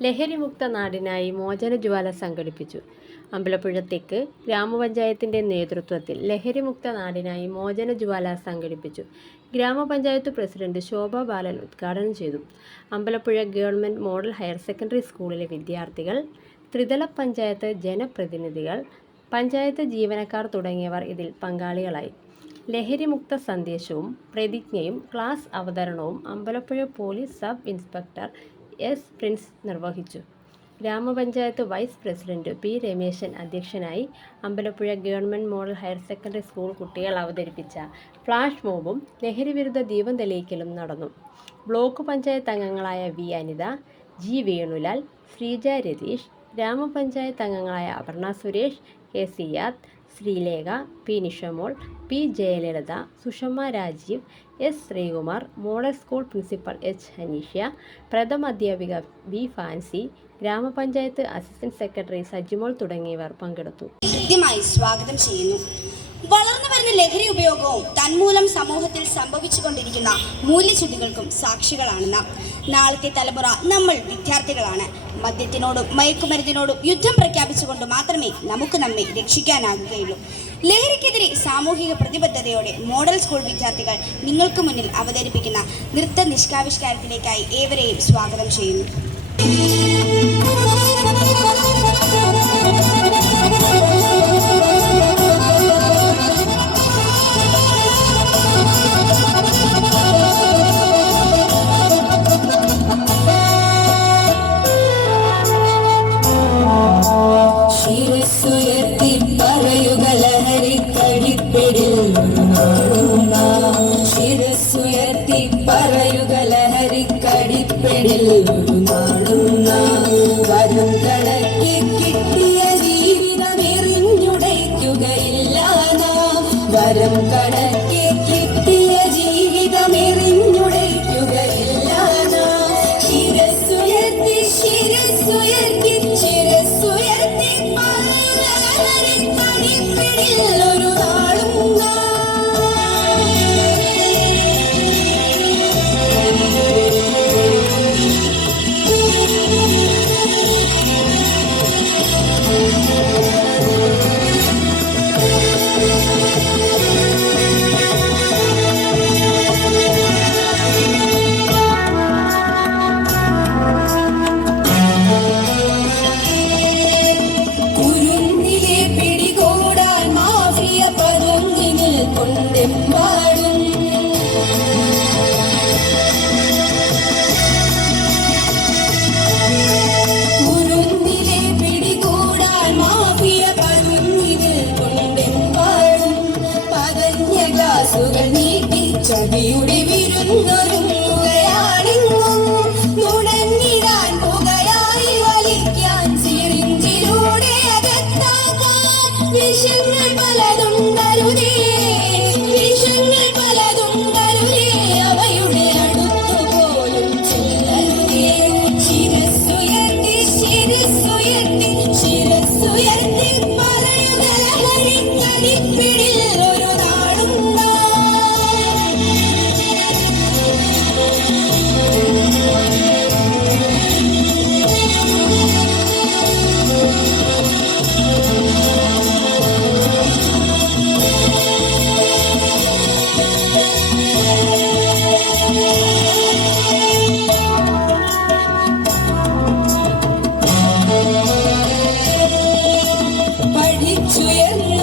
ലഹരിമുക്ത നാടിനായി മോചനജ്വാല സംഘടിപ്പിച്ചു. അമ്പലപ്പുഴ തെക്ക് ഗ്രാമപഞ്ചായത്തിന്റെ നേതൃത്വത്തിൽ ലഹരിമുക്ത നാടിനായി മോചനജ്വാല സംഘടിപ്പിച്ചു. ഗ്രാമപഞ്ചായത്ത് പ്രസിഡന്റ് ശോഭ ബാലൻ ഉദ്ഘാടനം ചെയ്തു. Ambalappuzha government model higher secondary സ്കൂളിലെ വിദ്യാർത്ഥികൾ ത്രിതല പഞ്ചായത്ത് ജനപ്രതിനിധികൾ പഞ്ചായത്ത് ജീവനക്കാർ തുടങ്ങിയവർ ഇതിൽ പങ്കാളികളായി. ലഹരിമുക്ത സന്ദേശവും പ്രതിജ്ഞയും ക്ലാസ് അവതരണവും Ambalappuzha police sub inspector S Prince നിർവഹിച്ചു. ഗ്രാമപഞ്ചായത്ത് വൈസ് പ്രസിഡന്റ് പി രമേശൻ അധ്യക്ഷനായി Ambalappuzha government model higher secondary school കുട്ടികൾ അവതരിപ്പിച്ച ഫ്ലാഷ് മോബും ലഹരിവിരുദ്ധ ദീപം തെളിയിക്കലും നടന്നു. ബ്ലോക്ക് പഞ്ചായത്ത് അംഗങ്ങളായ വി അനിത ജി വേണുലാൽ ശ്രീജ രതീഷ് ഗ്രാമപഞ്ചായത്ത് അംഗങ്ങളായ Aparna Suresh K Siyad Sreelekha P Nishamol P Jayalalitha Sushama Rajeev S Sreekumar model school principal H Haneeshya പ്രഥമ അധ്യാപിക വി ഫാൻസി ഗ്രാമപഞ്ചായത്ത് അസിസ്റ്റന്റ് സെക്രട്ടറി സജിമോൾ തുടങ്ങിയവർ പങ്കെടുത്തു. കൃത്യമായി സ്വാഗതം ചെയ്യുന്നു. വളർന്നു വരുന്ന ലഹരി ഉപയോഗവും തന്മൂലം സമൂഹത്തിൽ സംഭവിച്ചുകൊണ്ടിരിക്കുന്ന മൂല്യച്യുതികൾക്കും സാക്ഷികളാണ് നാം നാളത്തെ തലമുറ നമ്മൾ വിദ്യാർത്ഥികളാണ്. മദ്യത്തിനോടും മയക്കുമരുന്നിനോടും യുദ്ധം പ്രഖ്യാപിച്ചുകൊണ്ട് മാത്രമേ നമുക്ക് നമ്മെ രക്ഷിക്കാനാകുകയുള്ളൂ. ലഹരിക്കെതിരെ സാമൂഹിക പ്രതിബദ്ധതയോടെ മോഡൽ സ്കൂൾ വിദ്യാർത്ഥികൾ നിങ്ങൾക്ക് മുന്നിൽ അവതരിപ്പിക്കുന്ന നൃത്ത നിഷ്കാവിഷ്കാരത്തിലേക്കായി ഏവരെയും സ്വാഗതം ചെയ്യുന്നു. പറയുക ലഹരിക്കടിപ്പെടിൽ കടിപ്പിടിൽ നാടുന്ന വരും കണക്ക് കിട്ടിയ ജീവിതം എറിഞ്ഞുടയ്ക്കുകയില്ല നാം. വരും കണക്ക് കിട്ടിയ ജീവിതം എറിഞ്ഞുടയ്ക്കുകയില്ല നാം ശിരസ്സുയർത്തി ശിരസ്സുയർത്തി. in my 九月里。